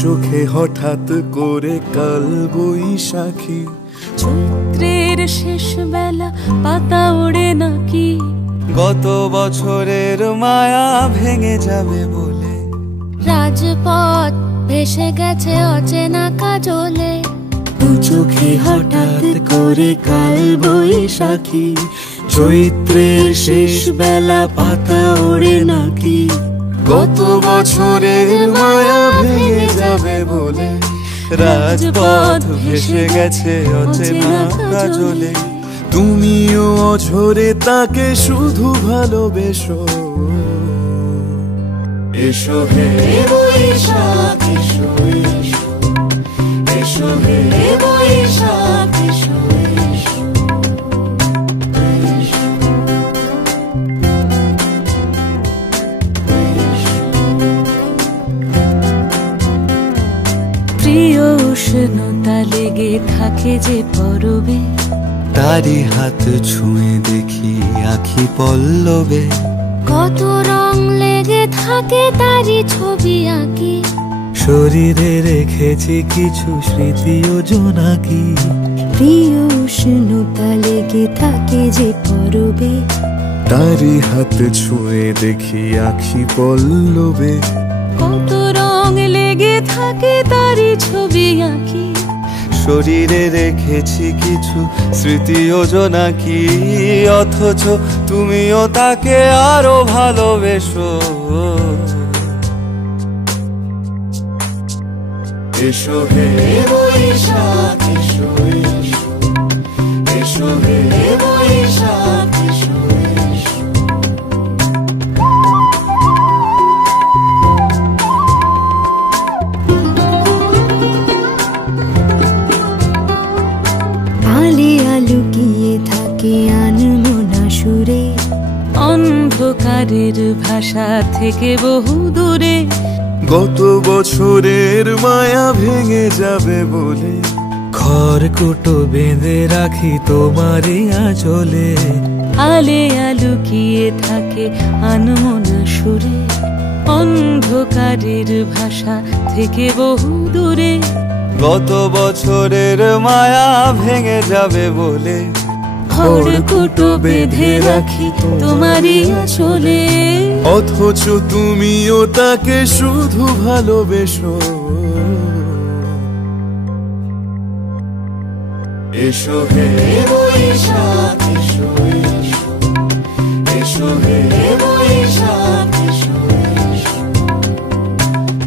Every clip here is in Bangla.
চোখে হঠাৎ করে কাল বৈশাখী, চৈত্রের শেষ বেলা পাতা ওড়ে নাকি, গত বছরের মায়া ভেঙে যাবে বলে, রাজপথ ভেসে গেছে অচেনা কাজলে, দু চোখে হঠাৎ করে কাল বৈশাখী, চৈত্রের শেষ বেলা পাতা ওড়ে নাকি, গত বছরের মায়া ভেঙে যাবে বলে, রাজপথ ভেসে গেছে অচেনা কাজলে। তুমিও অঝরে তাকে শুধু ভালোবেসো, এসো হে বৈশাখ এসো এসো, এসো হে বৈশাখ এসো এসো, এসো। প্রিয় উষ্ণতা লেগে থাকে যে পরবে, তারি হাত ছুঁয়ে দেখি আখি পল্লবে, কত রং লেগে থাকে তারই ছবি আঁকি, শরীরে রেখেছি কিছু স্মৃতি ও জোনাকি, প্রিয় উষ্ণতা লেগে থাকে যে পরবে, তারি হাত ছুঁয়ে দেখি আখি পল্লবে, কত রং লেগে থাকে তারই ছবি আঁকি, শরীরে রেখেছি কিছু স্মৃতি ও জোনাকি, অথচ তুমিও তাকে আরো ভালোবেসো, এসো হে বৈশাখ এসো এসো, এসো হে বৈশাখ এসো এসো। আলিয়া লুকিয়ে থাকে আনমনা সুরে, অন্ধকারের ভাষা থেকে বহু দূরে, গত বছরের মায়া ভেঙে যাবে বলে, খড়কুটো বেঁধে রাখি তোমারই আঁচলে, আলিয়া লুকিয়ে থাকে আনমনা সুরে, অন্ধকারের ভাষা থেকে বহু দূরে, গত বছরের মায়া ভেঙে যাবে বলে, খড়কুটো বেঁধে রাখি তোমারই আঁচলে, অথচ তুমিও তাকে শুধু ভালোবেসো, এসো হে বৈশাখ এসো এসো, এসো হে বৈশাখ এসো এসো।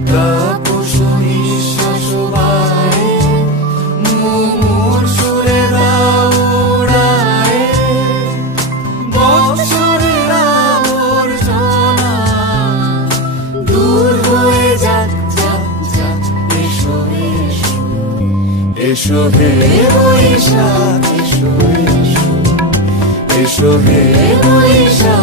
তাপস নিঃশ্বাস বায়ে, মুমুর সুরে দাও উড়ায়ে, বৎসরের আবর্জনা দূর হয়ে যাক যাক যাক, এসো এসো, এসো হে বৈশাখ এসো এসো, এসো হে বৈশাখ।